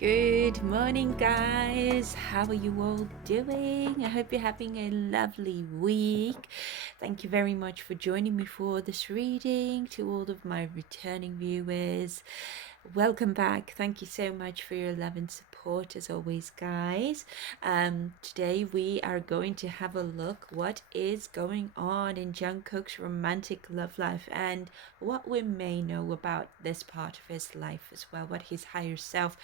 Good morning, guys. How are you all doing? I hope you're having a lovely week. Thank you very much for joining me for this reading. To all of my returning viewers, welcome back. Thank you so much for your love and support as always, guys. Today we are going to have a look what is going on in Jungkook's romantic love life and what we may know about this part of his life as well, what his higher self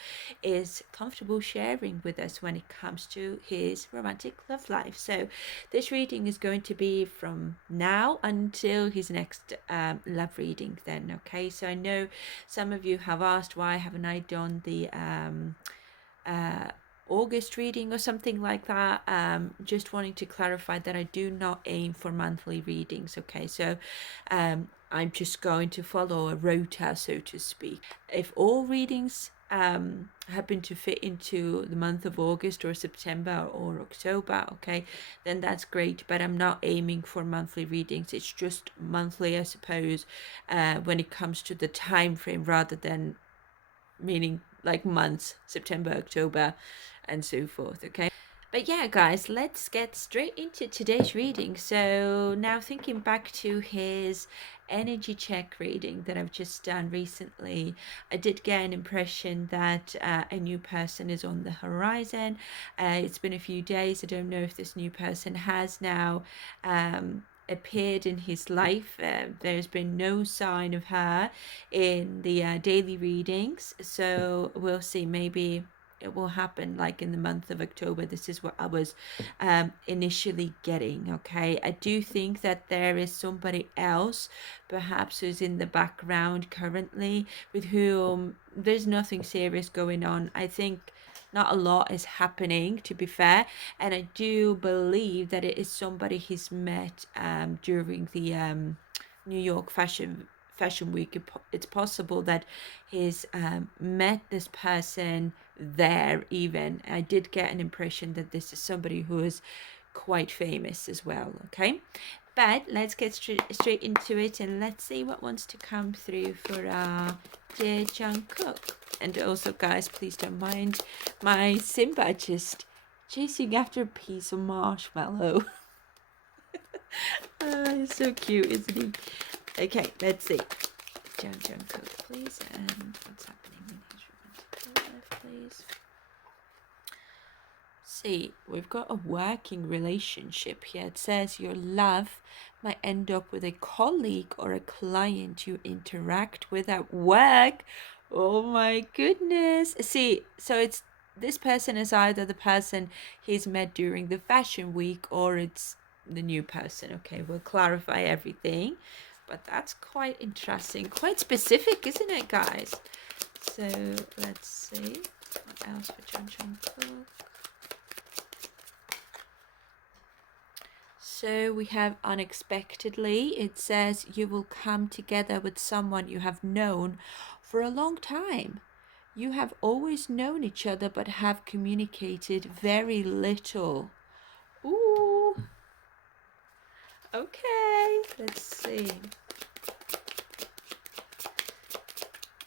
is comfortable sharing with us when it comes to his romantic love life. So this reading is going to be from now until his next love reading then. Okay, so I know some of you have asked why haven't I done the August reading or something like that. Just wanting to clarify that I do not aim for monthly readings. Okay, so I'm just going to follow a rota, so to speak. If all readings happen to fit into the month of August or September or October, okay, then that's great, but I'm not aiming for monthly readings. It's just monthly, I suppose, when it comes to the time frame, rather than meaning like months, September, October, and so forth. Okay, but yeah, guys, let's get straight into today's reading. So now, thinking back to his energy check reading that I've just done recently, I did get an impression that a new person is on the horizon. It's been a few days. I don't know if this new person has now appeared in his life. There's been no sign of her in the daily readings, so we'll see. Maybe it will happen like in the month of October. This is what I was initially getting. Okay, I do think that there is somebody else perhaps who's in the background currently, with whom there's nothing serious going on. I think not a lot is happening, to be fair, and I do believe that it is somebody he's met during the New York Fashion Week. It's possible that he's met this person there. Even I did get an impression that this is somebody who is quite famous as well. Okay, but let's get straight into it, and let's see what wants to come through for dear Jungkook. And also, guys, please don't mind my Simba just chasing after a piece of marshmallow. He's so cute, isn't he? Okay, let's see. Jungkook, please, and what's happening in his romantic life, please. See, we've got a working relationship here. It says your love might end up with a colleague or a client you interact with at work. Oh my goodness. See, so it's this person is either the person he's met during the fashion week or it's the new person. Okay, we'll clarify everything. But that's quite interesting. Quite specific, isn't it, guys? So let's see. What else for Jungkook? So we have unexpectedly. It says you will come together with someone you have known for a long time. You have always known each other but have communicated very little. Ooh. Okay, let's see.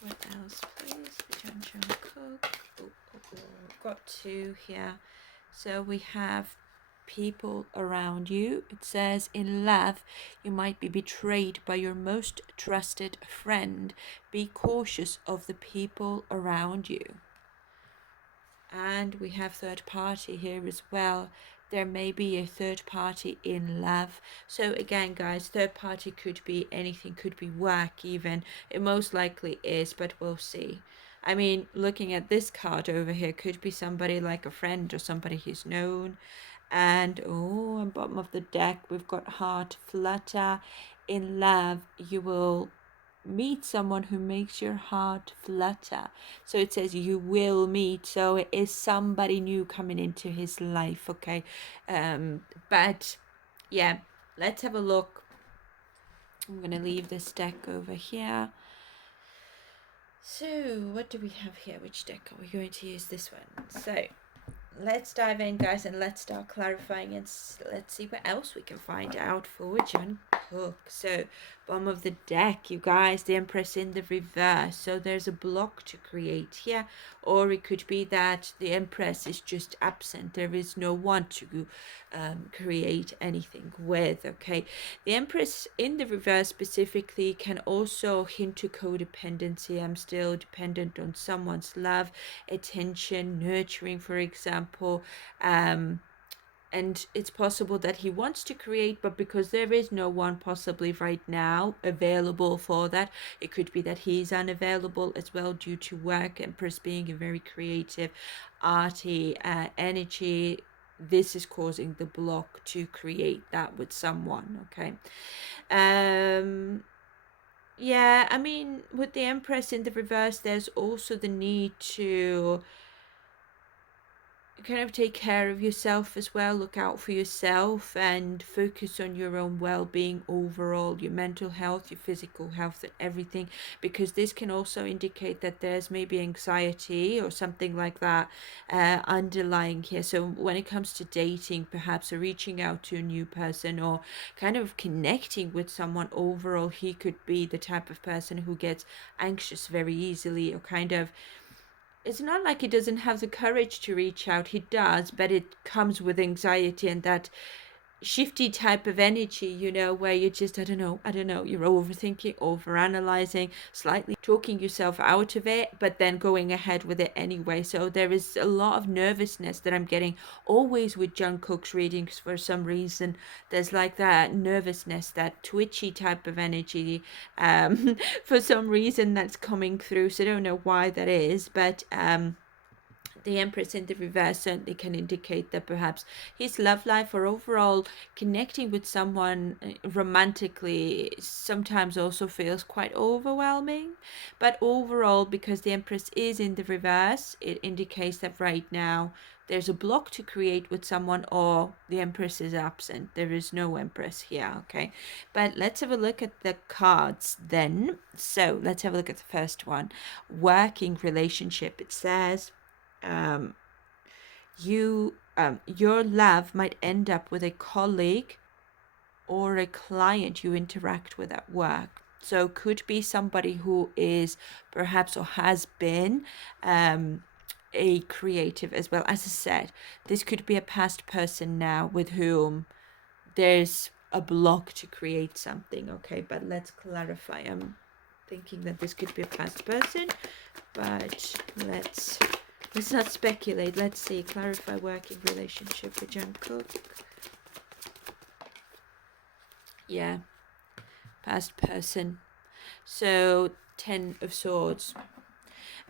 What else, please? Jungkook. Got two here. So we have people around you. It says in love you might be betrayed by your most trusted friend. Be cautious of the people around you. And we have third party here as well. There may be a third party in love. So again, guys, third party could be anything, could be work even. It most likely is, but we'll see. I mean, looking at this card over here, could be somebody like a friend or somebody he's known. And oh, on bottom of the deck, we've got heart flutter. In love, you will meet someone who makes your heart flutter. So it says you will meet, so it is somebody new coming into his life. Okay, but yeah, let's have a look. I'm gonna leave this deck over here. So what do we have here? Which deck are we going to use? This one. So let's dive in, guys, and let's start clarifying, and let's see what else we can find out for Jungkook. Cook. So bottom of the deck, you guys, the Empress in the reverse. So there's a block to create here, or it could be that the Empress is just absent. There is no one to create anything with. Okay, the Empress in the reverse specifically can also hint to codependency. I'm still dependent on someone's love, attention, nurturing, for example. And it's possible that he wants to create, but because there is no one possibly right now available for that, it could be that he's unavailable as well due to work. Empress being a very creative, arty energy, this is causing the block to create that with someone. Okay. Yeah, I mean, with the Empress in the reverse, there's also the need to kind of take care of yourself as well, look out for yourself and focus on your own well-being overall, your mental health, your physical health, and everything, because this can also indicate that there's maybe anxiety or something like that underlying here. So when it comes to dating perhaps, or reaching out to a new person, or kind of connecting with someone overall, he could be the type of person who gets anxious very easily, or kind of, it's not like he doesn't have the courage to reach out. He does, but it comes with anxiety and that shifty type of energy, where you're just, I don't know, you're overthinking, overanalyzing, slightly talking yourself out of it, but then going ahead with it anyway. So there is a lot of nervousness that I'm getting always with Jungkook's readings. For some reason, there's like that nervousness, that twitchy type of energy, for some reason that's coming through. So I don't know why that is, but the Empress in the reverse certainly can indicate that perhaps his love life, or overall connecting with someone romantically, sometimes also feels quite overwhelming. But overall, because the Empress is in the reverse, it indicates that right now there's a block to create with someone, or the Empress is absent. There is no Empress here, okay? But let's have a look at the cards then. So let's have a look at the first one. Working relationship. It says your love might end up with a colleague or a client you interact with at work. So could be somebody who is perhaps, or has been, a creative as well. As I said, this could be a past person now with whom there's a block to create something. Okay, but let's clarify. I'm thinking that this could be a past person, but let's not speculate. Let's see. Clarify working relationship with Jungkook. Yeah. Past person. So 10 of Swords.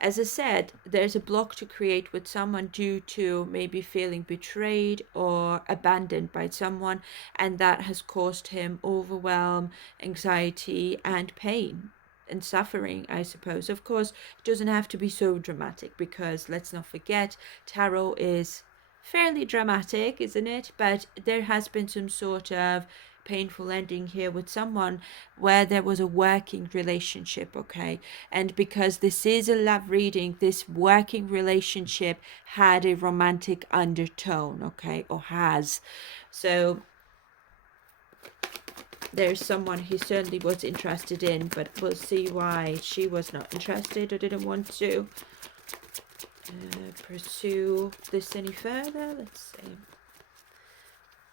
As I said, there's a block to create with someone due to maybe feeling betrayed or abandoned by someone, and that has caused him overwhelm, anxiety, and pain and suffering, I suppose. Of course, it doesn't have to be so dramatic, because let's not forget, tarot is fairly dramatic, isn't it? But there has been some sort of painful ending here with someone where there was a working relationship, okay? And because this is a love reading, this working relationship had a romantic undertone, okay? Or has. So there's someone he certainly was interested in, but we'll see why she was not interested or didn't want to pursue this any further. Let's see.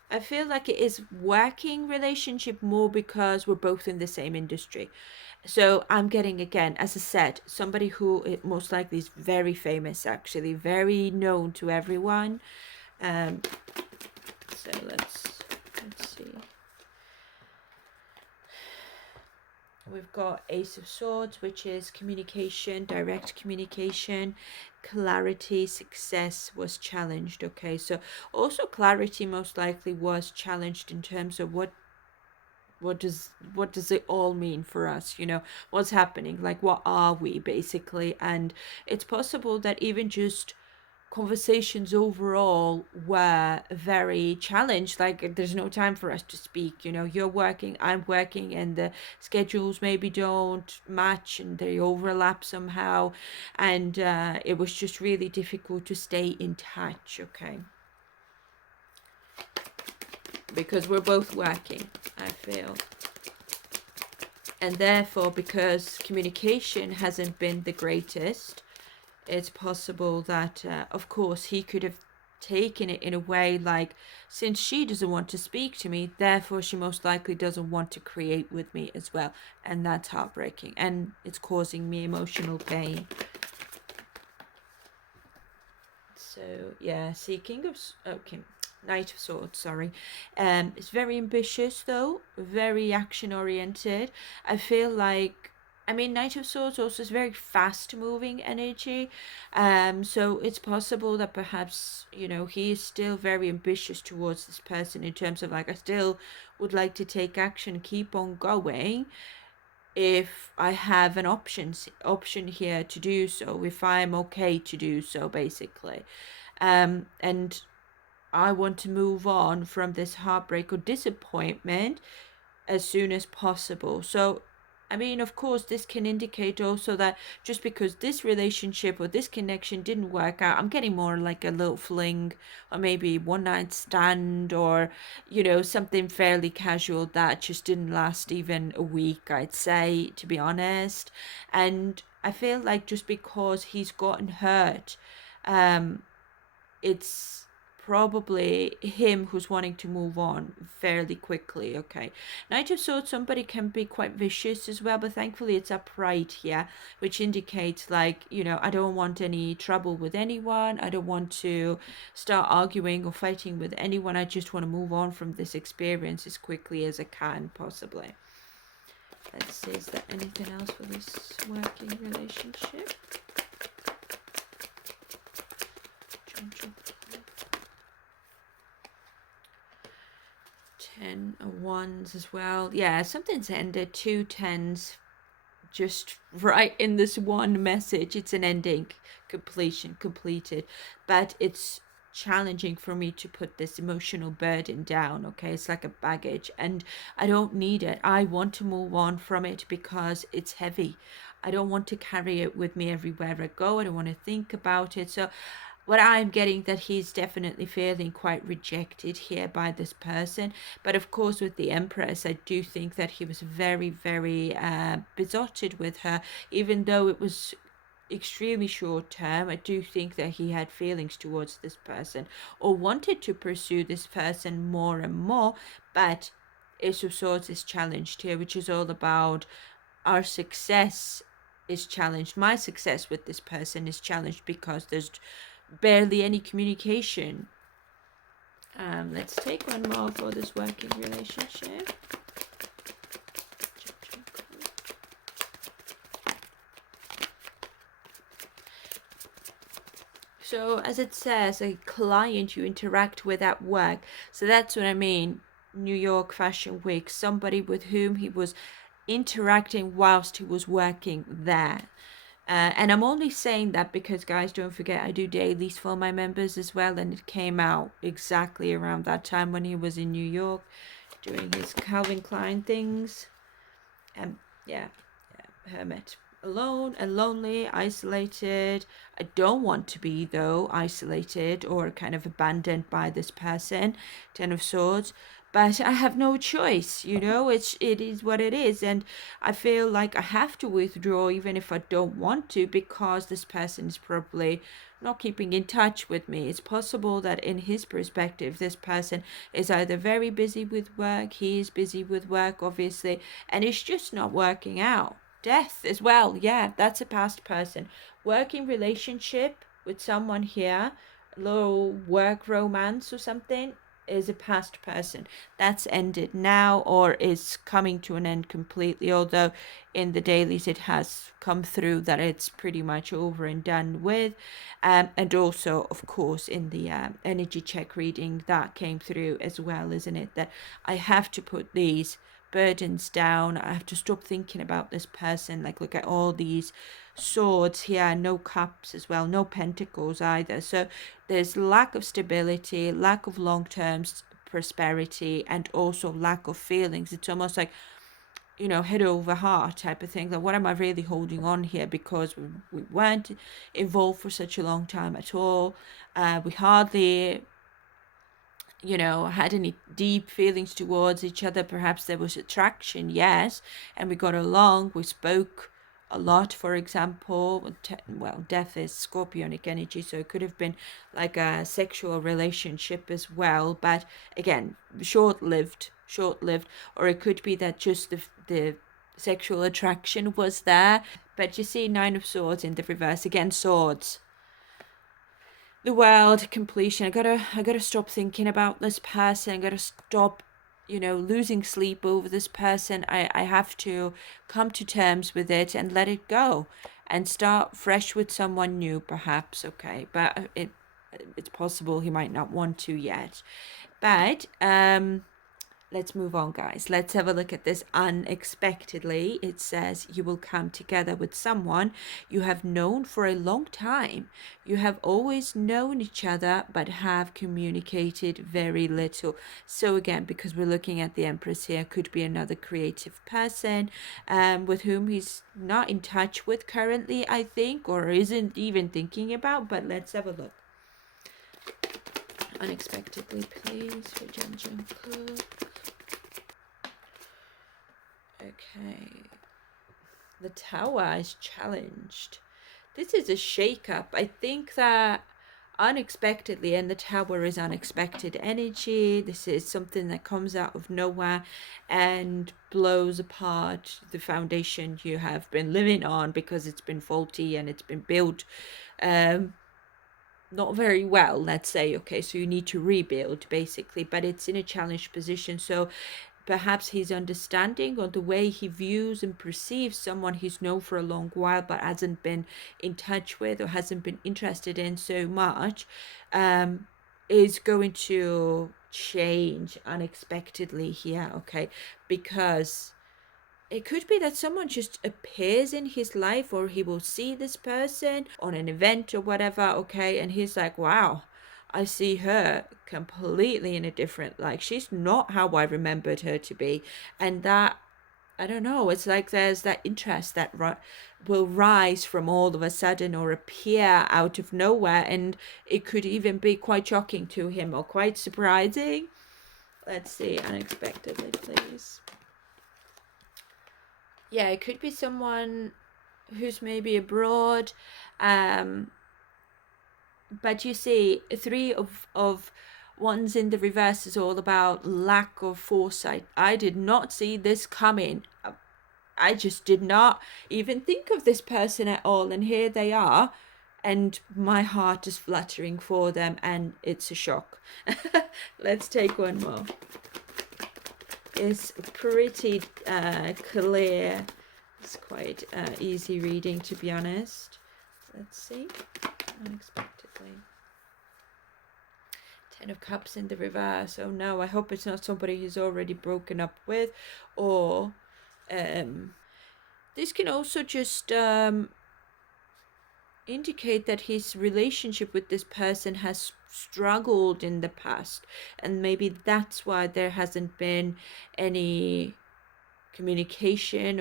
I feel like it is working relationship more because we're both in the same industry. So I'm getting, again, as I said, somebody who most likely is very famous, actually, very known to everyone. So let's see. We've got Ace of Swords, which is communication, direct communication, clarity, success was challenged. Okay, so also clarity most likely was challenged in terms of what does it all mean for us, what's happening, like what are we basically. And it's possible that even just conversations overall were very challenged, like there's no time for us to speak, you're working, I'm working, and the schedules maybe don't match and they overlap somehow, and it was just really difficult to stay in touch, okay, because we're both working, I feel. And therefore, because communication hasn't been the greatest, it's possible that, of course, he could have taken it in a way like, since she doesn't want to speak to me, therefore she most likely doesn't want to create with me as well. And that's heartbreaking. And it's causing me emotional pain. So, yeah, see, okay, Knight of Swords, sorry. It's very ambitious, though, very action-oriented. I feel like, I mean, Knight of Swords also is very fast-moving energy. So it's possible that perhaps, he is still very ambitious towards this person in terms of, like, I still would like to take action, keep on going, if I have an option here to do so, if I'm okay to do so, basically. And I want to move on from this heartbreak or disappointment as soon as possible. So, I mean, of course, this can indicate also that just because this relationship or this connection didn't work out, I'm getting more like a little fling or maybe one night stand or, something fairly casual that just didn't last even a week, I'd say, to be honest. And I feel like just because he's gotten hurt, um, it's probably him who's wanting to move on fairly quickly. Okay, Knight of Swords, somebody can be quite vicious as well, but thankfully it's upright here, which indicates, like, I don't want any trouble with anyone, I don't want to start arguing or fighting with anyone, I just want to move on from this experience as quickly as I can possibly. Let's see, is there anything else for this working relationship? 10 of wands as well. Yeah, something's ended. 2 tens just right in this one message. It's an ending, completed. But it's challenging for me to put this emotional burden down. Okay, it's like a baggage and I don't need it. I want to move on from it because it's heavy. I don't want to carry it with me everywhere I go. I don't want to think about it. So what I'm getting that he's definitely feeling quite rejected here by this person. But of course, with the Empress, I do think that he was very, very besotted with her, even though it was extremely short term. I do think that he had feelings towards this person or wanted to pursue this person more and more. But Ace of Swords is challenged here, which is all about our success is challenged. My success with this person is challenged because there's barely any communication. Let's take one more for this working relationship. So as it says, a client you interact with at work. So that's what I mean. New York Fashion Week, somebody with whom he was interacting whilst he was working there. And I'm only saying that because, guys, don't forget, I do dailies for my members as well. And it came out exactly around that time when he was in New York doing his Calvin Klein things. Yeah, hermit. Alone and lonely, isolated. I don't want to be, though, isolated or kind of abandoned by this person. 10 of Swords. But I have no choice, it is what it is. And I feel like I have to withdraw even if I don't want to, because this person is probably not keeping in touch with me. It's possible that in his perspective, this person is either very busy with work, he is busy with work, obviously, and it's just not working out. Death as well, yeah, that's a past person. Working relationship with someone here, little work romance or something, is a past person. That's ended now or is coming to an end completely, although in the dailies it has come through that it's pretty much over and done with. And also, of course, in the energy check reading that came through as well, isn't it? That I have to put these burdens down. I have to stop thinking about this person. Like, look at all these swords here, no cups as well, no pentacles either. So there's lack of stability, lack of long-term prosperity, and also lack of feelings. It's almost like, head over heart type of thing. Like, what am I really holding on here? Because we weren't involved for such a long time at all. We hardly had any deep feelings towards each other. Perhaps there was attraction, yes, and we got along, we spoke a lot, for example. Well, death is scorpionic energy, so it could have been like a sexual relationship as well, but again, short lived, or it could be that just the sexual attraction was there. But you see, Nine of Swords in the reverse, again, swords, the world, completion. I gotta stop thinking about this person. I gotta stop losing sleep over this person. I have to come to terms with it and let it go and start fresh with someone new, perhaps. Okay, but it's possible he might not want to yet. But let's move on, guys. Let's have a look at this unexpectedly. It says you will come together with someone you have known for a long time. You have always known each other but have communicated very little. So again, because we're looking at the Empress here, could be another creative person with whom he's not in touch with currently, I think, or isn't even thinking about. But let's have a look. Unexpectedly, please, for Jen Cook. Okay. The Tower is challenged. This is a shake-up. I think that unexpectedly, and the Tower is unexpected energy. This is something that comes out of nowhere and blows apart the foundation you have been living on because it's been faulty and it's been built not very well, let's say. Okay, so you need to rebuild basically, but it's in a challenged position. So perhaps his understanding or the way he views and perceives someone he's known for a long while but hasn't been in touch with or hasn't been interested in so much is going to change unexpectedly here. Okay, because it could be that someone just appears in his life, or he will see this person on an event or whatever, okay, and he's like, wow, I see her completely in a different, like, she's not how I remembered her to be. And that, I don't know, it's like there's that interest that will rise from all of a sudden or appear out of nowhere, and it could even be quite shocking to him or quite surprising. Let's see, unexpectedly, please. Yeah, it could be someone who's maybe abroad, but you see, three of wands in the reverse is all about lack of foresight. I did not see this coming. I just did not even think of this person at all, and here they are, and my heart is fluttering for them, and it's a shock. Let's take one more. It's pretty clear. It's quite easy reading, to be honest. Let's see. Unexpectedly. Ten of Cups in the reverse. Oh no, I hope it's not somebody he's already broken up with. Or this can also just indicate that his relationship with this person has struggled in the past, and maybe that's why there hasn't been any communication,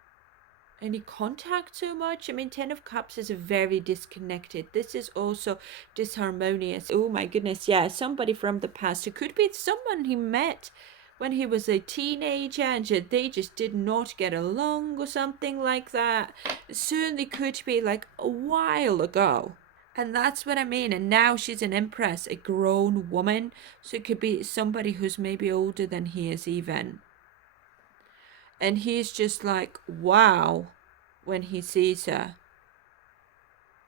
any contact so much. I mean, Ten of Cups is a very disconnected. This is also disharmonious. Oh my goodness, yeah, somebody from the past. It could be someone he met when he was a teenager and they just did not get along or something like that. It certainly could be like a while ago. And that's what I mean. And now she's an Empress, a grown woman. So it could be somebody who's maybe older than he is even. And he's just like, wow, when he sees her.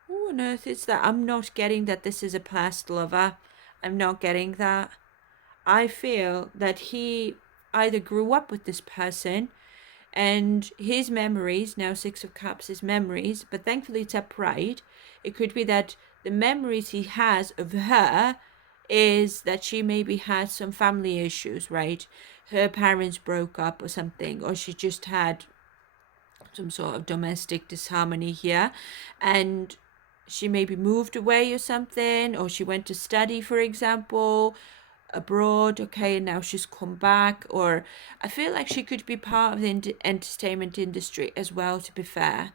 Who on earth is that? I'm not getting that this is a past lover. I'm not getting that. I feel that he either grew up with this person and his memories, now Six of Cups, his memories, but thankfully it's upright. It could be that the memories he has of her is that she maybe had some family issues, right? Her parents broke up or something, or she just had some sort of domestic disharmony here, and she maybe moved away or something, or she went to study, for example, abroad, okay, and now she's come back. Or I feel like she could be part of the entertainment industry as well, to be fair.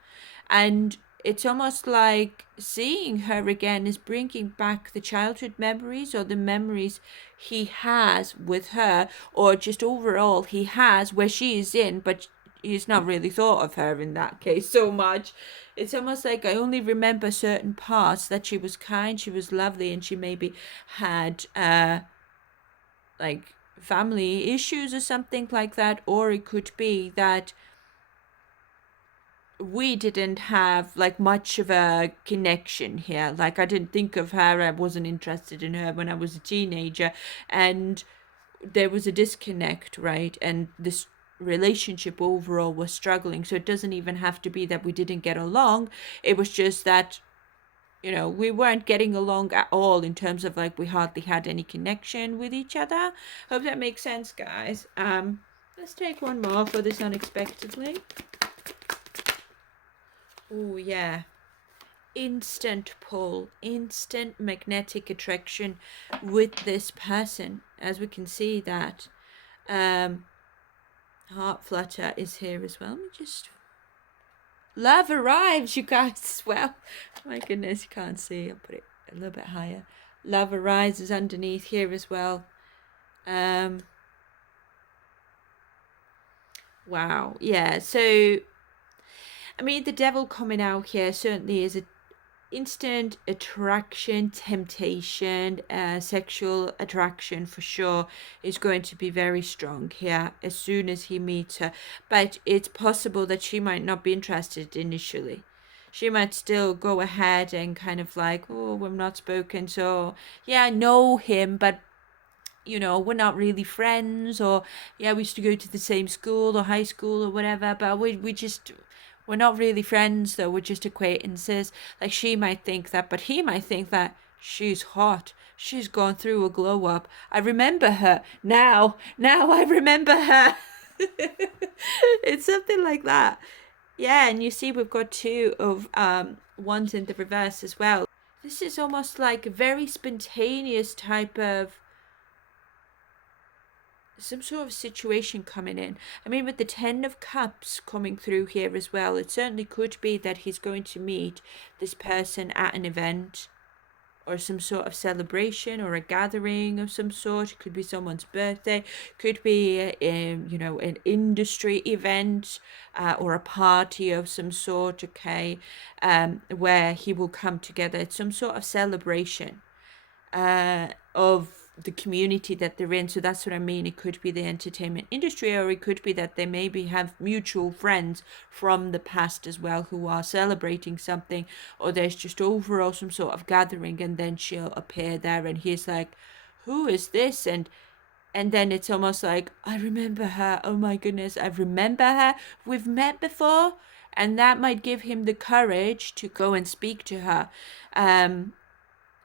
And it's almost like seeing her again is bringing back the childhood memories, or the memories he has with her, or just overall he has where she is in, but he's not really thought of her in that case so much. It's almost like I only remember certain parts, that she was kind, she was lovely, and she maybe had like family issues or something like that. Or it could be that we didn't have like much of a connection here. Like, I didn't think of her, I wasn't interested in her when I was a teenager, and there was a disconnect, right? And this relationship overall was struggling. So it doesn't even have to be that we didn't get along. It was just that, we weren't getting along at all, in terms of like we hardly had any connection with each other. Hope that makes sense, guys. Let's take one more for this unexpectedly. Oh yeah, instant pull, instant magnetic attraction with this person, as we can see that heart flutter is here as well. Let me just, love arrives, you guys, as well. My goodness, you can't see. I'll put it a little bit higher. Love arises underneath here as well. Wow, yeah. So I mean, the devil coming out here certainly is a instant attraction, temptation, sexual attraction for sure is going to be very strong here as soon as he meets her. But it's possible that she might not be interested initially. She might still go ahead and kind of like, oh, we've not spoken, so yeah, I know him, but we're not really friends, or yeah, we used to go to the same school or high school or whatever, but we're not really friends though, we're just acquaintances. Like, she might think that, but he might think that she's hot. She's gone through a glow up. I remember her now. Now I remember her. It's something like that. Yeah, and you see we've got two of ones in the reverse as well. This is almost like a very spontaneous type of some sort of situation coming in. I mean, with the 10 of Cups coming through here as well, it certainly could be that he's going to meet this person at an event or some sort of celebration or a gathering of some sort. It could be someone's birthday, could be an industry event or a party of some sort, okay, where he will come together. It's some sort of celebration of the community that they're in. So that's what I mean. It could be the entertainment industry, or it could be that they maybe have mutual friends from the past as well who are celebrating something, or there's just overall some sort of gathering, and then she'll appear there and he's like, who is this? And then it's almost like, I remember her. Oh my goodness, I remember her. We've met before. And that might give him the courage to go and speak to her.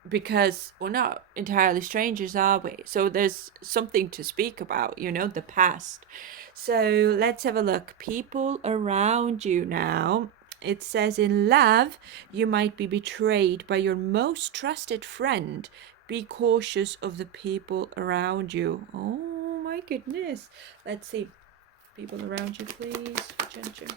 Because we're not entirely strangers, are we? So there's something to speak about, the past. So let's have a look. People around you now. It says, in love, you might be betrayed by your most trusted friend. Be cautious of the people around you. Oh my goodness. Let's see. People around you, please. Gentle.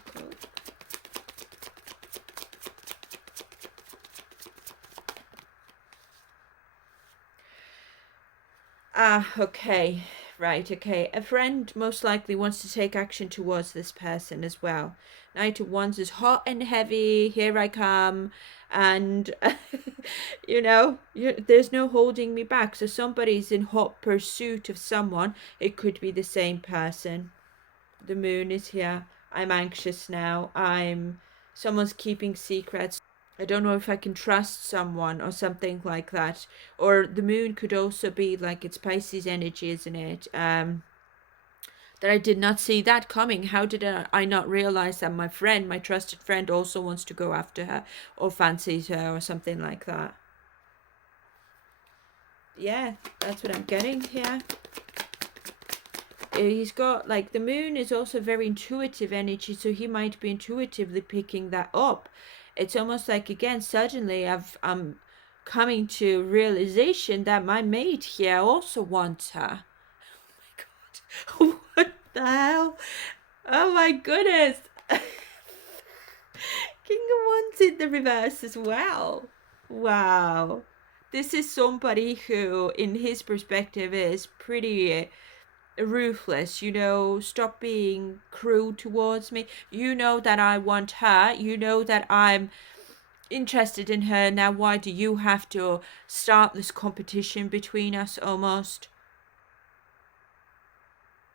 Okay. Right, okay. A friend most likely wants to take action towards this person as well. Knight of Wands is hot and heavy. Here I come. And, there's no holding me back. So somebody's in hot pursuit of someone. It could be the same person. The moon is here. I'm anxious now. Someone's keeping secrets. I don't know if I can trust someone or something like that. Or the moon could also be like, it's Pisces energy, isn't it? That I did not see that coming. How did I not realize that my friend, my trusted friend, also wants to go after her or fancies her or something like that? Yeah, that's what I'm getting here. He's got, like, the moon is also very intuitive energy, so he might be intuitively picking that up. It's almost like, again, suddenly I'm coming to realization that my mate here also wants her. Oh my god. What the hell? Oh my goodness. King of Wands in the reverse as well. Wow. This is somebody who, in his perspective, is pretty ruthless. Stop being cruel towards me. You know that I want her. You know that I'm interested in her. Now, why do you have to start this competition between us almost?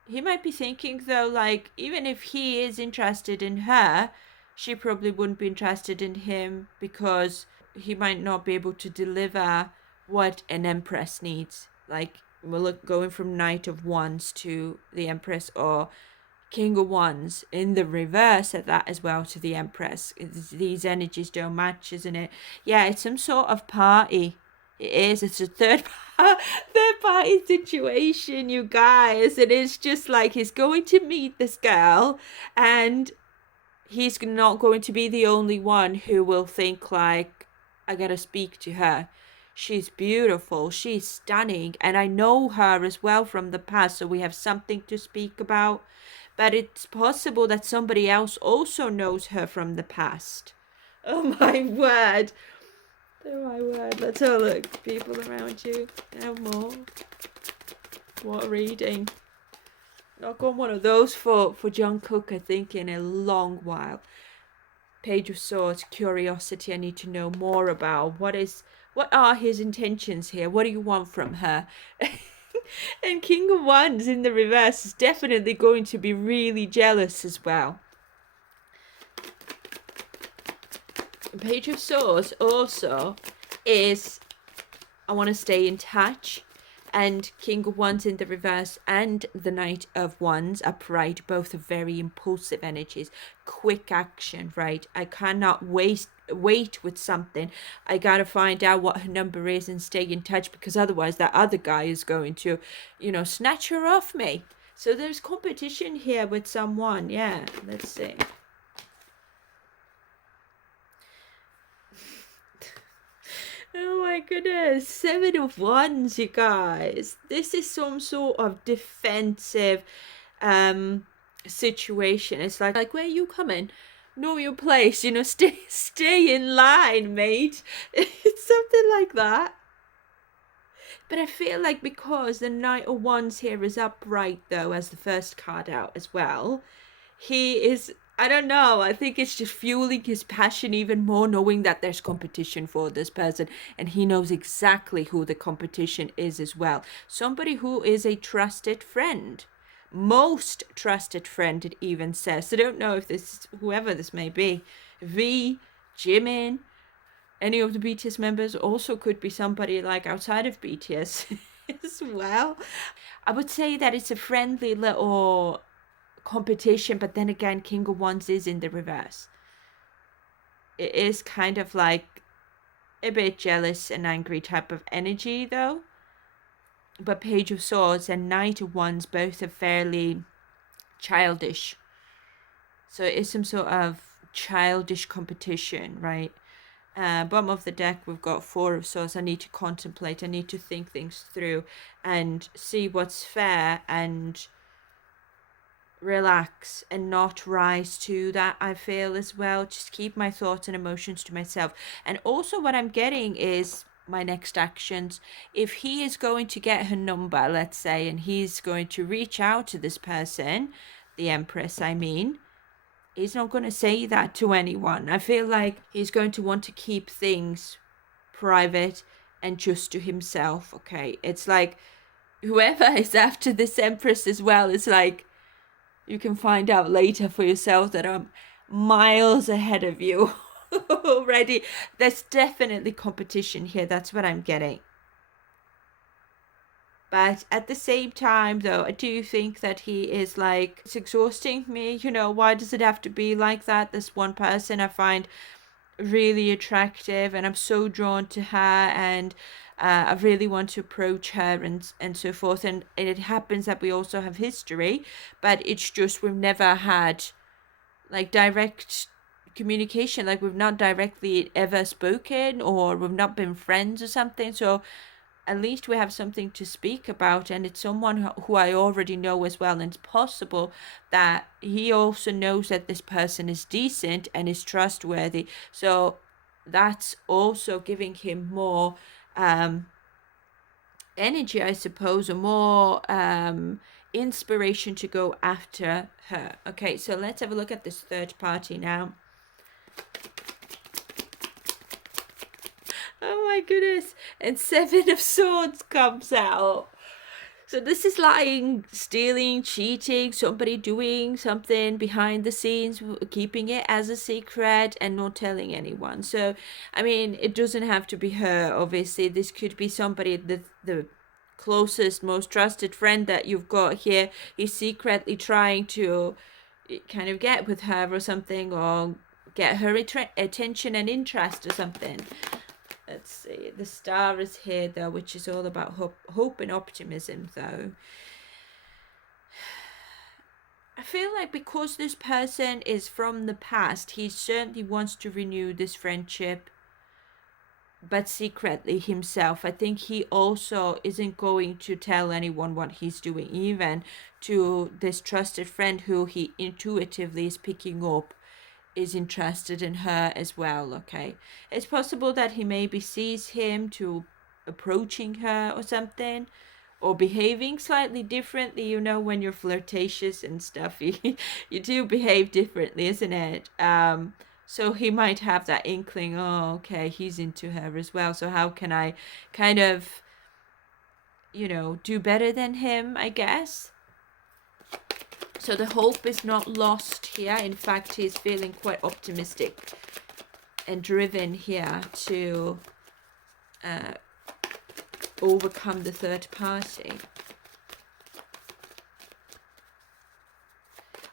He might be thinking, though, like, even if he is interested in her, she probably wouldn't be interested in him because he might not be able to deliver what an empress needs. Like, we're going from Knight of Wands to the Empress, or King of Wands in the reverse at that as well to the Empress. These energies don't match, isn't it? Yeah, it's some sort of party. It is. It's a third party situation, you guys. It is just like he's going to meet this girl, and he's not going to be the only one who will think like, I gotta speak to her. She's beautiful, she's stunning, and I know her as well from the past, so we have something to speak about. But it's possible that somebody else also knows her from the past. Oh my word. Oh my word. Let's have a look. People around you. No more. What a reading. Not got one of those for John Cook, I think, in a long while. Page of Swords, curiosity. I need to know more about what are his intentions here? What do you want from her? And King of Wands in the reverse is definitely going to be really jealous as well. Page of Swords also is, I want to stay in touch. And King of Wands in the reverse and the Knight of Wands upright, both are very impulsive energies. Quick action, right? I cannot wait with something. I gotta find out what her number is and stay in touch, because otherwise that other guy is going to, snatch her off me. So there's competition here with someone. Yeah, let's see. Oh my goodness, 7 of Wands, you guys. This is some sort of defensive situation. It's like where are you coming? Know your place, stay in line, mate. It's something like that. But I feel like because the Knight of Wands here is upright, though, as the first card out as well, he is, I don't know, I think it's just fueling his passion even more, knowing that there's competition for this person, and he knows exactly who the competition is as well. Somebody who is a trusted friend. Most trusted friend, it even says. I don't know if this, whoever this may be, V, Jimin, any of the BTS members, also could be somebody like outside of BTS as well. I would say that it's a friendly little competition, but then again, King of Wands is in the reverse. It is kind of like a bit jealous and angry type of energy, though. But Page of Swords and Knight of Wands both are fairly childish. So it is some sort of childish competition, right? Bottom of the deck, we've got 4 of Swords. I need to contemplate. I need to think things through and see what's fair and relax and not rise to that, I feel, as well. Just keep my thoughts and emotions to myself. And also what I'm getting is my next actions. If he is going to get her number, let's say, and he's going to reach out to this person, the Empress, I mean, he's not going to say that to anyone. I feel like he's going to want to keep things private and just to himself. Okay, it's like whoever is after this Empress as well, it's like, you can find out later for yourself that I'm miles ahead of you already. There's definitely competition here. That's what I'm getting. But at the same time, though, I do think that he is like, it's exhausting me. Why does it have to be like that? This one person I find really attractive and I'm so drawn to her, and I really want to approach her and so forth. And it happens that we also have history, but it's just we've never had like direct communication. Like we've not directly ever spoken, or we've not been friends or something. So at least we have something to speak about, and it's someone who I already know as well. And it's possible that he also knows that this person is decent and is trustworthy. So that's also giving him more energy, I suppose, or more inspiration to go after her. Okay, so let's have a look at this third party now. Oh my goodness. And Seven of Swords comes out. So this is lying, stealing, cheating, somebody doing something behind the scenes, keeping it as a secret and not telling anyone. So, I mean, it doesn't have to be her, obviously. This could be somebody, the closest, most trusted friend that you've got here. He's secretly trying to kind of get with her or something, or get her attention and interest or something. Let's see. The star is here, though, which is all about hope and optimism, though. I feel like because this person is from the past, he certainly wants to renew this friendship, but secretly himself. I think he also isn't going to tell anyone what he's doing, even to this trusted friend who he intuitively is picking up is interested in her as well. Okay, it's possible that he maybe sees him to approaching her or something, or behaving slightly differently. You know, when you're flirtatious and stuff, you do behave differently, isn't it? So he might have that inkling, oh okay, he's into her as well, so how can I kind of, you know, do better than him, I guess. So the hope is not lost here. In fact, he's feeling quite optimistic and driven here to overcome the third party.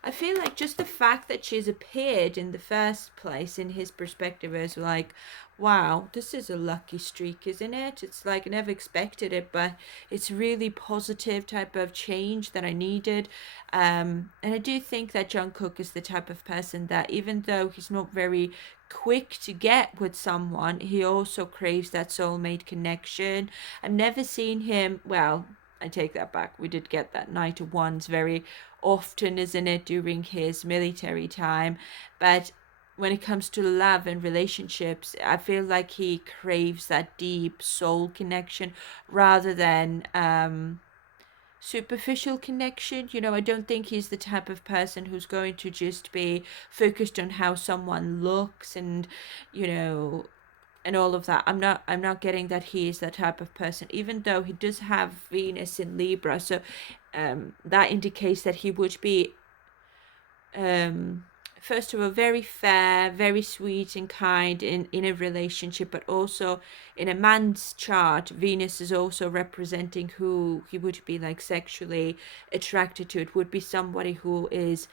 I feel like just the fact that she's appeared in the first place, in his perspective, is like, wow, this is a lucky streak, isn't it? It's like I never expected it, but it's really positive type of change that I needed. And I do think that Jungkook is the type of person that, even though he's not very quick to get with someone, he also craves that soulmate connection. I've never seen him, well, I take that back. We did get that Knight of Wands very often, isn't it, during his military time. But when it comes to love and relationships, I feel like he craves that deep soul connection rather than superficial connection. You know, I don't think he's the type of person who's going to just be focused on how someone looks and, you know, and all of that. I'm not getting that he is that type of person, even though he does have Venus in Libra. So that indicates that he would be first of all very fair, very sweet and kind in a relationship, but also in a man's chart, Venus is also representing who he would be like sexually attracted to. It would be somebody who is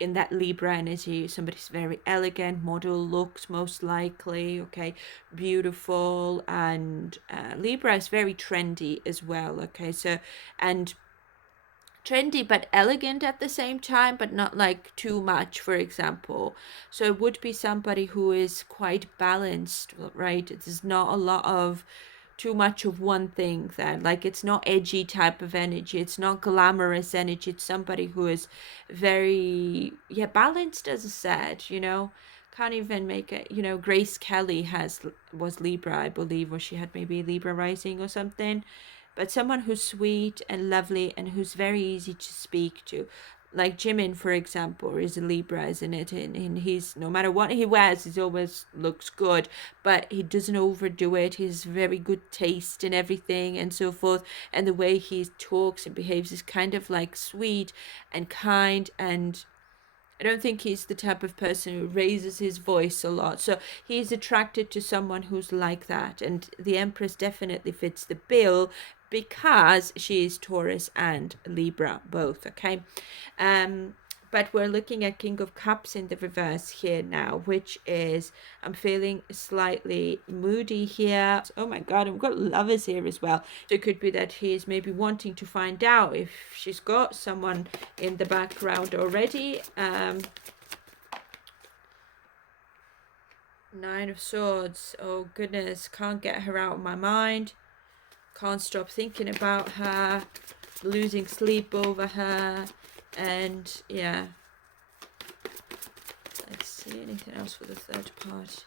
in that Libra energy, somebody's very elegant, model looks most likely, okay, beautiful, and Libra is very trendy as well, okay, so, and trendy but elegant at the same time, but not like too much, for example. So it would be somebody who is quite balanced, right? There's not a lot of too much of one thing then, like it's not edgy type of energy, it's not glamorous energy, it's somebody who is very, yeah, balanced, as I said, you know. Can't even make it, you know. Grace Kelly was Libra, I believe, or she had maybe Libra rising or something, but someone who's sweet and lovely and who's very easy to speak to. Like Jimin, for example, is a Libra, isn't it? And he's, no matter what he wears, he always looks good, but he doesn't overdo it. He has very good taste in everything and so forth. And the way he talks and behaves is kind of like sweet and kind, and I don't think he's the type of person who raises his voice a lot. So he's attracted to someone who's like that. And the Empress definitely fits the bill because she is Taurus and Libra both, okay? But we're looking at King of Cups in the reverse here now, which is, I'm feeling slightly moody here. Oh my God, I've got Lovers here as well. So it could be that he's maybe wanting to find out if she's got someone in the background already. Nine of Swords. Oh goodness, can't get her out of my mind. can't stop thinking about her, losing sleep over her, and yeah. Let's see, anything else for the third party?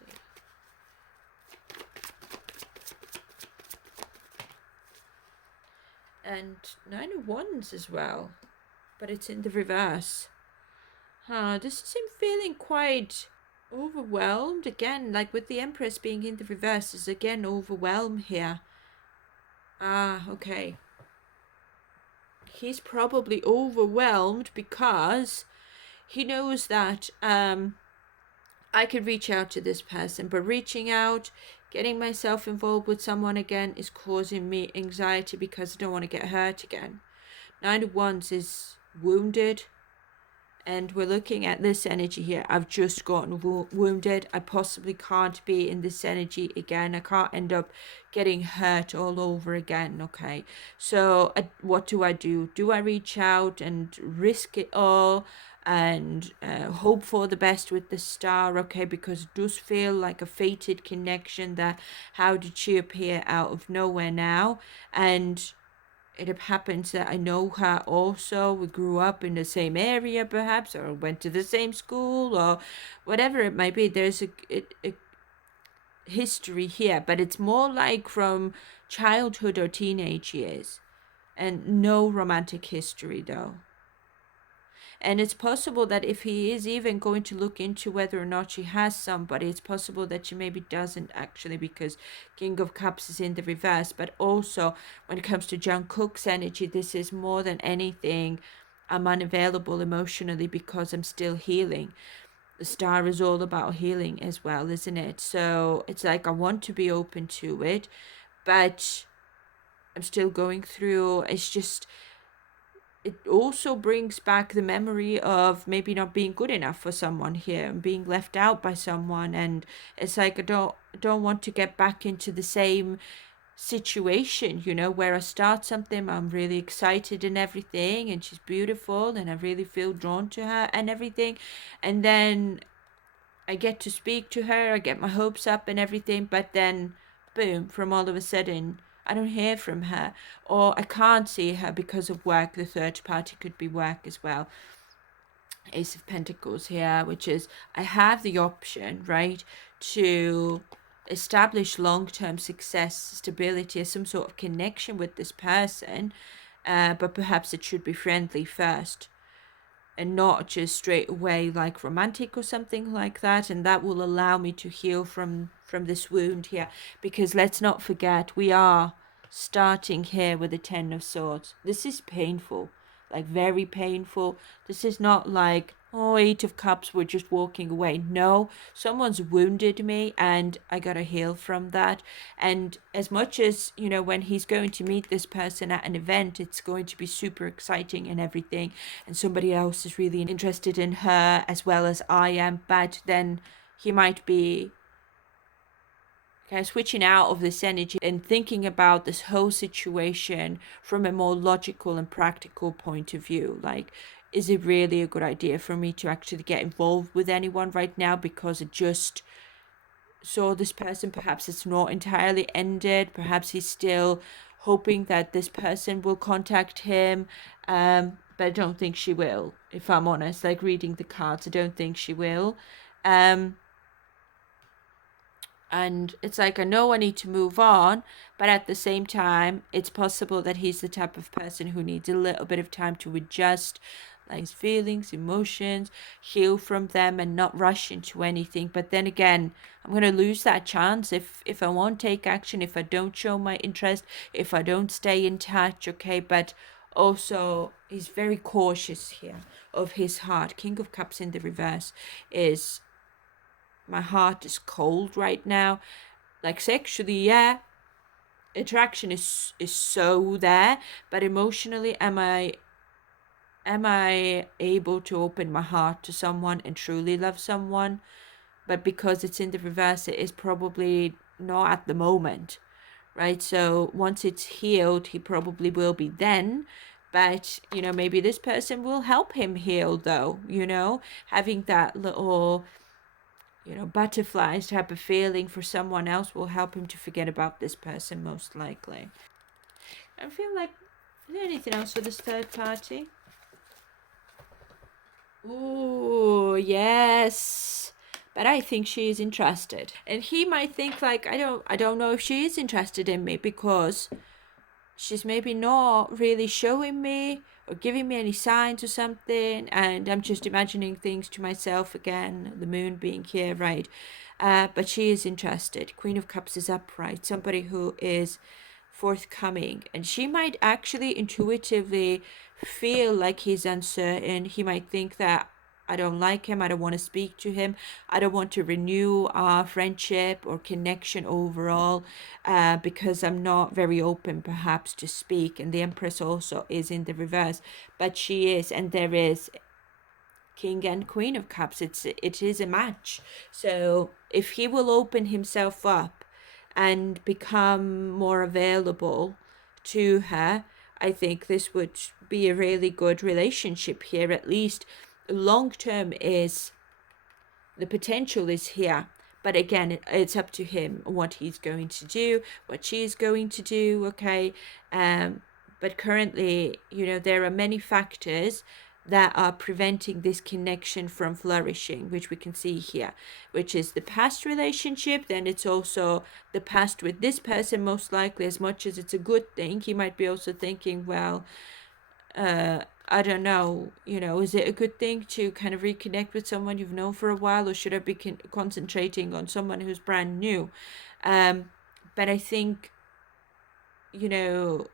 And 9 of Wands as well, but it's in the reverse. This is him feeling quite overwhelmed again, like with the Empress being in the reverse, is again overwhelmed here. Okay. He's probably overwhelmed because he knows that I could reach out to this person, but reaching out, getting myself involved with someone again is causing me anxiety because I don't want to get hurt again. 9 of Wands is wounded, and we're looking at this energy here. I've just gotten wounded. I possibly can't be in this energy again. I can't end up getting hurt all over again. Okay, so what do? Do I reach out and risk it all and hope for the best with the star? Okay, because it does feel like a fated connection. That how did she appear out of nowhere now? And it happens that I know her also. We grew up in the same area, perhaps, or went to the same school, or whatever it might be. There's a history here, but it's more like from childhood or teenage years, and no romantic history, though. And it's possible that if he is even going to look into whether or not she has somebody, it's possible that she maybe doesn't actually, because King of Cups is in the reverse. But also, when it comes to John Cook's energy, this is more than anything, I'm unavailable emotionally because I'm still healing. The star is all about healing as well, isn't it? So it's like I want to be open to it, but I'm still going through. It's just, it also brings back the memory of maybe not being good enough for someone here and being left out by someone. And it's like I don't want to get back into the same situation, where I start something, I'm really excited and everything, and she's beautiful and I really feel drawn to her and everything, and then I get to speak to her, I get my hopes up and everything, but then boom, from all of a sudden I don't hear from her, or I can't see her because of work. The third party could be work as well. Ace of Pentacles here, which is I have the option, right, to establish long-term success, stability, some sort of connection with this person, but perhaps it should be friendly first and not just straight away like romantic or something like that. And that will allow me to heal from this wound here, because let's not forget, we are starting here with the 10 of Swords. This is painful, like very painful. This is not like, oh, 8 of Cups, we're just walking away. No, someone's wounded me and I gotta heal from that. And as much as, when he's going to meet this person at an event, it's going to be super exciting and everything, and somebody else is really interested in her as well as I am, but then he might be kind of switching out of this energy and thinking about this whole situation from a more logical and practical point of view. Like, is it really a good idea for me to actually get involved with anyone right now because I just saw this person? Perhaps it's not entirely ended. Perhaps he's still hoping that this person will contact him. But I don't think she will, if I'm honest. Like, reading the cards, I don't think she will. And it's like, I know I need to move on, but at the same time, it's possible that he's the type of person who needs a little bit of time to adjust, like his feelings, emotions, heal from them, and not rush into anything. But then again, I'm going to lose that chance if I won't take action, if I don't show my interest, if I don't stay in touch, okay? But also, he's very cautious here of his heart. King of Cups in the reverse is, my heart is cold right now. Like, sexually, yeah, attraction is so there, but emotionally, am I able to open my heart to someone and truly love someone? But because it's in the reverse, it is probably not at the moment, right? So once it's healed, he probably will be then. But maybe this person will help him heal, though. Having that little butterflies type of feeling for someone else will help him to forget about this person, most likely. I feel like, is there anything else for this third party? Ooh, yes. But I think she is interested. And he might think like, I don't know if she is interested in me because she's maybe not really showing me or giving me any signs or something, and I'm just imagining things to myself again, the moon being here, right? But she is interested. Queen of Cups is upright, somebody who is forthcoming, and she might actually intuitively feel like he's uncertain. He might think that I don't like him, I don't want to speak to him, I don't want to renew our friendship or connection overall, because I'm not very open perhaps to speak. And the Empress also is in the reverse, but she is, and there is King and Queen of Cups. It is a match. So if he will open himself up and become more available to her, I think this would be a really good relationship here. At least long term is the potential is here. But again, it's up to him what he's going to do, what she's going to do. Okay. But currently, there are many factors that are preventing this connection from flourishing, which we can see here, which is the past relationship. Then it's also the past with this person, most likely. As much as it's a good thing, he might be also thinking, well, I don't know, is it a good thing to kind of reconnect with someone you've known for a while, or should I be concentrating on someone who's brand new? But I think, you know,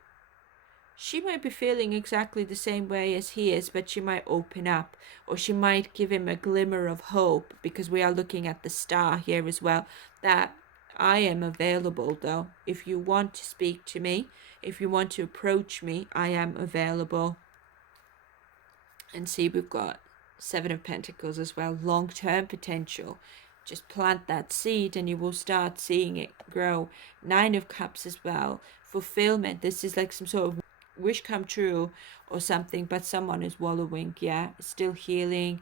she might be feeling exactly the same way as he is, but she might open up, or she might give him a glimmer of hope, because we are looking at the star here as well, that I am available though. If you want to speak to me, if you want to approach me, I am available. And see, we've got Seven of Pentacles as well, long-term potential. Just plant that seed and you will start seeing it grow. Nine of Cups as well, fulfillment. This is like some sort of wish come true or something, but someone is wallowing, yeah, still healing.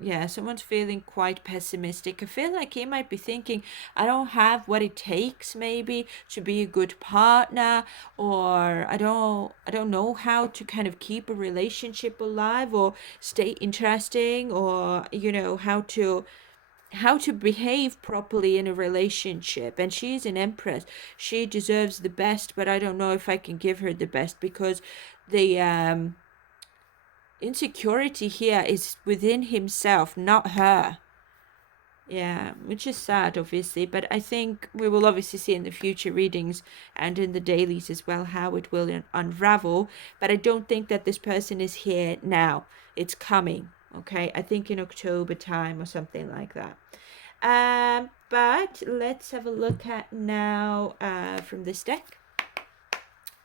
Yeah, someone's feeling quite pessimistic. I feel like he might be thinking, I don't have what it takes maybe to be a good partner, or I don't know how to kind of keep a relationship alive or stay interesting, or how to behave properly in a relationship. And she's an Empress. She deserves the best, but I don't know if I can give her the best, because the insecurity here is within himself, not her. Yeah, which is sad, obviously, but I think we will obviously see in the future readings and in the dailies as well how it will unravel. But I don't think that this person is here now. It's coming, okay? I think in October time or something like that. But let's have a look at now from this deck.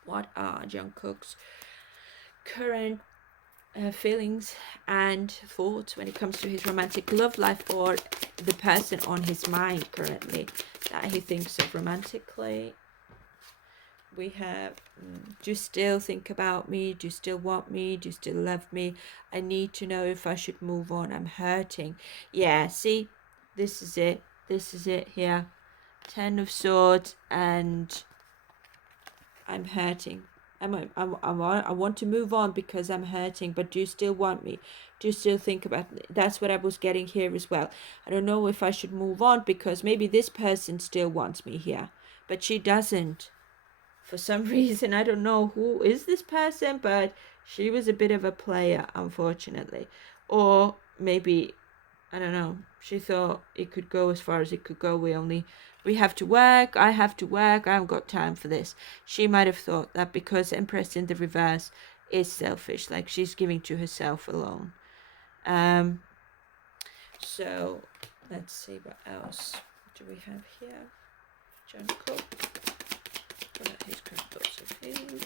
What are Jungkook's current feelings and thoughts when it comes to his romantic love life, or the person on his mind currently that he thinks of romantically? We have, do you still think about me? Do you still want me? Do you still love me? I need to know if I should move on. I'm hurting. Yeah, see, this is it. This is it here. Ten of Swords, and I'm hurting. I want to move on because I'm hurting, but do you still want me? Do you still think about me? That's what I was getting here as well. I don't know if I should move on because maybe this person still wants me here, but she doesn't. For some reason, I don't know who is this person, but she was a bit of a player, unfortunately. Or maybe, I don't know, she thought it could go as far as it could go. We have to work, I have to work, I haven't got time for this. She might have thought that because Empress in the reverse is selfish, like she's giving to herself alone. So let's see what else do we have here. Jungkook, his current thoughts and feelings,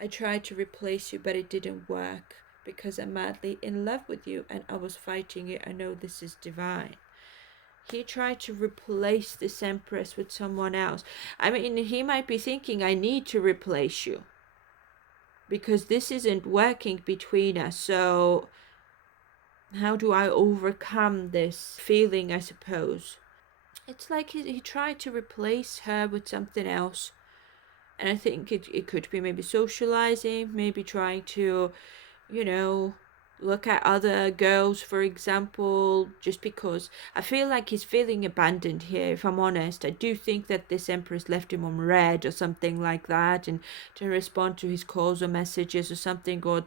I tried to replace you, but it didn't work because I'm madly in love with you and I was fighting it. I know this is divine. He tried to replace this Empress with someone else. I mean, he might be thinking, I need to replace you because this isn't working between us. So how do I overcome this feeling, I suppose? It's like he tried to replace her with something else. And I think it could be maybe socializing, maybe trying to, you know, look at other girls, for example, just because I feel like he's feeling abandoned here, if I'm honest. I do think that this Empress left him on red or something like that, and to respond to his calls or messages or something, or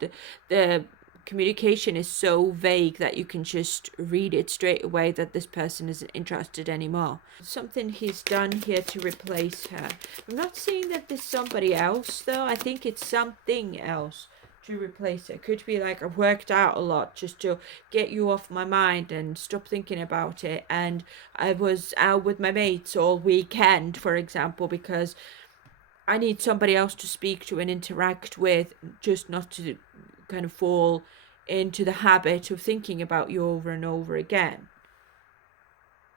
the communication is so vague that you can just read it straight away that this person isn't interested anymore. Something he's done here to replace her. I'm not saying that there's somebody else though. I think it's something else to replace it. Could be like I've worked out a lot just to get you off my mind and stop thinking about it, and I was out with my mates all weekend, for example, because I need somebody else to speak to and interact with, just not to kind of fall into the habit of thinking about you over and over again.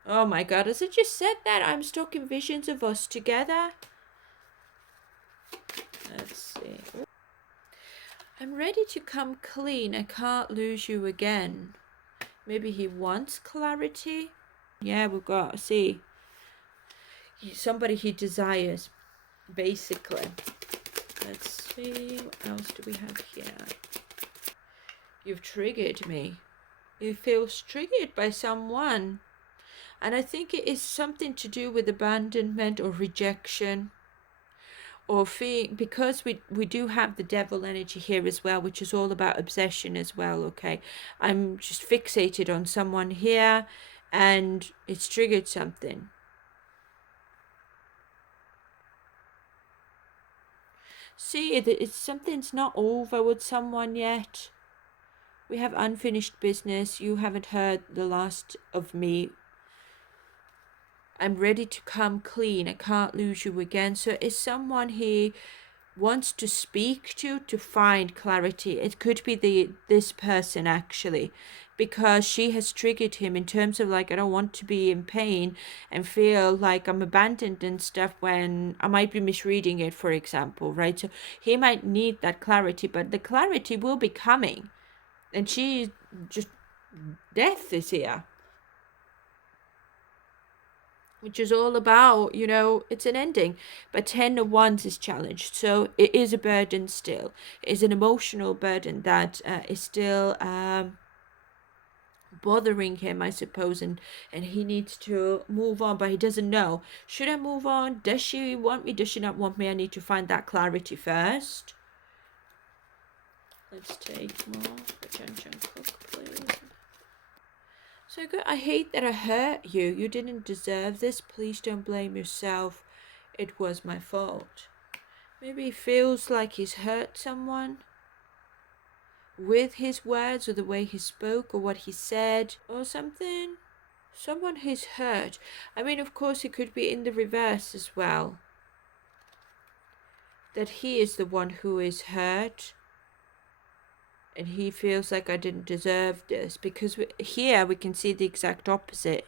Oh my god, as I just said that, I'm stuck in visions of us together. Let's see. I'm ready to come clean. I can't lose you again. Maybe he wants clarity. Yeah, we've got, see, somebody he desires, basically. Let's see, what else do we have here? You've triggered me. You feel triggered by someone. And I think it is something to do with abandonment or rejection. Or feeling, because we do have the devil energy here as well, which is all about obsession as well. Okay, I'm just fixated on someone here and it's triggered something. See, it's something's not over with someone yet. We have unfinished business. You haven't heard the last of me. I'm ready to come clean. I can't lose you again. So is someone he wants to speak to find clarity. It could be this person actually, because she has triggered him in terms of like, I don't want to be in pain and feel like I'm abandoned and stuff, when I might be misreading it, for example, right? So he might need that clarity, but the clarity will be coming, and she just, death is here, which is all about, it's an ending. But 10 of Wands is challenged, so it is a burden still. It is an emotional burden that is still bothering him, I suppose, and he needs to move on, but he doesn't know. Should I move on? Does she want me? Does she not want me? I need to find that clarity first. Let's take more. Cook, please. So good. I hate that I hurt you. You didn't deserve this. Please don't blame yourself. It was my fault. Maybe he feels like he's hurt someone with his words or the way he spoke or what he said or something. Someone he's hurt. I mean, of course, it could be in the reverse as well. That he is the one who is hurt. And he feels like I didn't deserve this, because here we can see the exact opposite.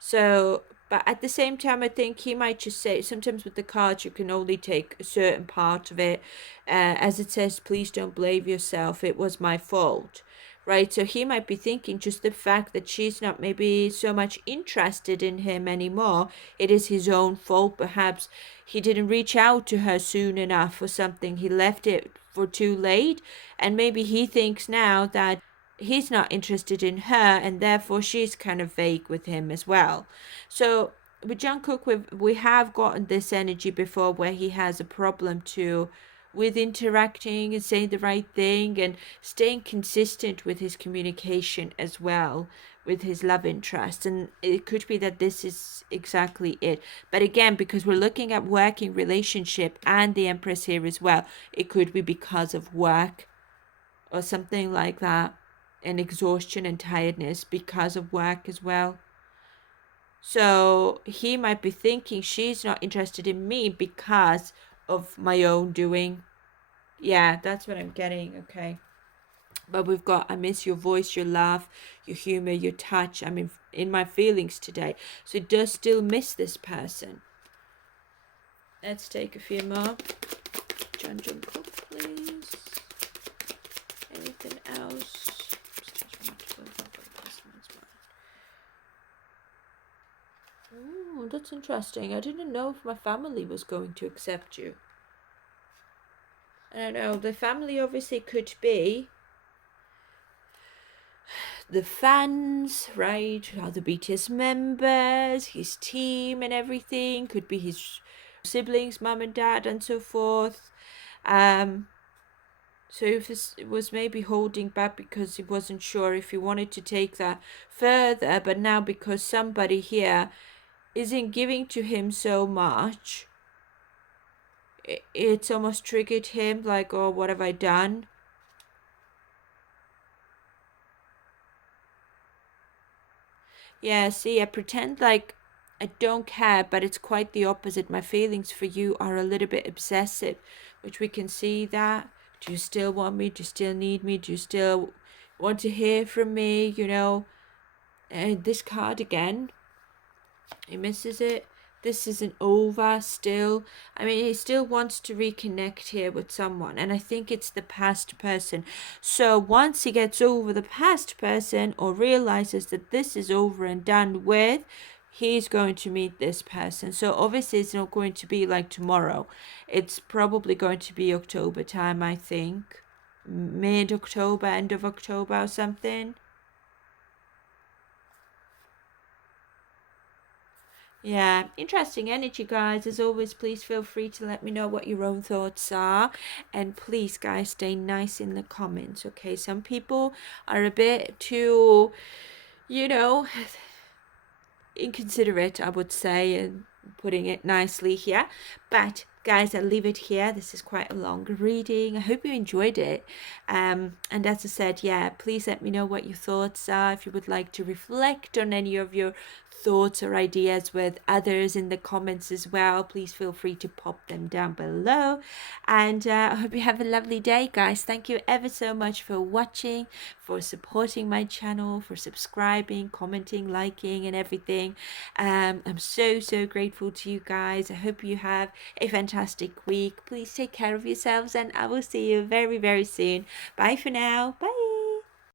So, but at the same time, I think he might just say, sometimes with the cards, you can only take a certain part of it. As it says, please don't blame yourself. It was my fault. Right? So he might be thinking just the fact that she's not maybe so much interested in him anymore. It is his own fault. Perhaps he didn't reach out to her soon enough or something. He left it for too late. And maybe he thinks now that he's not interested in her, and therefore she's kind of vague with him as well. So with Jungkook, we have gotten this energy before where he has a problem too with interacting and saying the right thing and staying consistent with his communication as well with his love interest. And it could be that this is exactly it. But again, because we're looking at working relationship and the Empress here as well, it could be because of work or something like that, and exhaustion and tiredness because of work as well. So he might be thinking she's not interested in me because of my own doing. Yeah, that's what I'm getting. Okay. But we've got, I miss your voice, your laugh, your humor, your touch. I'm in my feelings today. So it does still miss this person. Let's take a few more. Jungkook, please. Anything else? that's interesting. I didn't know if my family was going to accept you. I don't know. The family obviously could be the fans, right? Other BTS members, his team and everything. Could be his siblings, mum and dad, and so forth. So if it was maybe holding back because he wasn't sure if he wanted to take that further, but now because somebody here isn't giving to him so much, it's almost triggered him like, oh, what have I done? Yeah, see, I pretend like I don't care, but it's quite the opposite. My feelings for you are a little bit obsessive, which we can see that. Do you still want me? Do you still need me? Do you still want to hear from me? And this card again, he misses it. This isn't over still. I mean, he still wants to reconnect here with someone, and I think it's the past person. So once he gets over the past person or realizes that this is over and done with, he's going to meet this person. So obviously it's not going to be like tomorrow. It's probably going to be October time, I think. Mid-October, end of October or something. Yeah, interesting energy, guys. As always, please feel free to let me know what your own thoughts are. And please, guys, stay nice in the comments, okay? Some people are a bit too, you know, inconsiderate, I would say, and putting it nicely here. But guys, I'll leave it here. This is quite a long reading. I hope you enjoyed it. And as I said, yeah, please let me know what your thoughts are. If you would like to reflect on any of your thoughts or ideas with others in the comments as well, please feel free to pop them down below. And I hope you have a lovely day, guys. Thank you ever so much for watching, for supporting my channel, for subscribing, commenting, liking, and everything. I'm so grateful to you guys. I hope you have a fantastic week. Please take care of yourselves, and I will see you very soon. Bye for now. Bye.